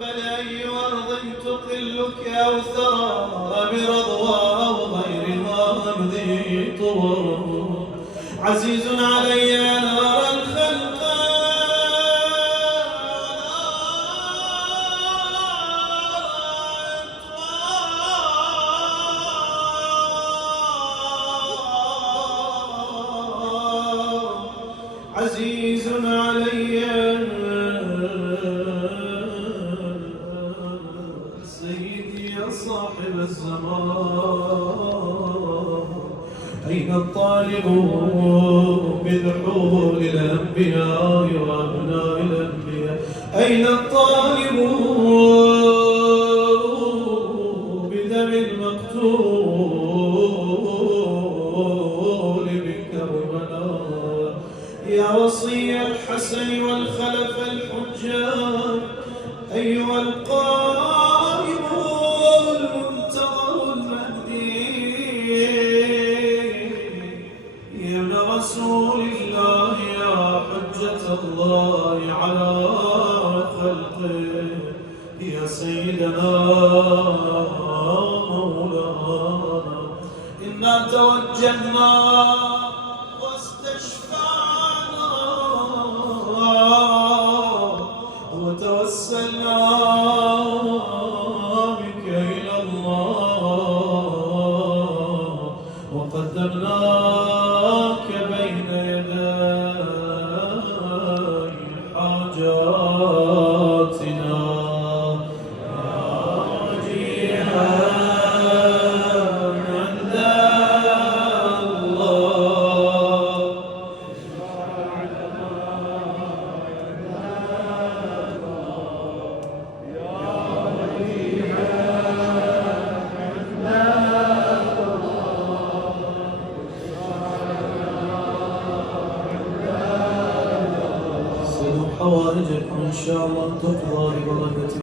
بل أي أرض تقلك أو ثرى برضوى أو غيرها ذي طور. عزيز علي أن أرى الخلق عزيز علي سيدي يا صاحب الزمان، أين الطالب بذحول الأنبياء وأبناء الأنبياء؟ أين الطالب بدم المقتول بكربلاء؟ يا وصي الحسن والخلف الحجاج، أيها القائم المنتظر المهدي، يا ابن رسول الله يا حجة الله على خلقه، يا سيدنا مولانا إنا توجهنا وتوسلنا بك إلى الله، وقدمناك بين يدي حاجاتنا راجيا عند الله. حوائجكم إن شاء الله تقضى ببركة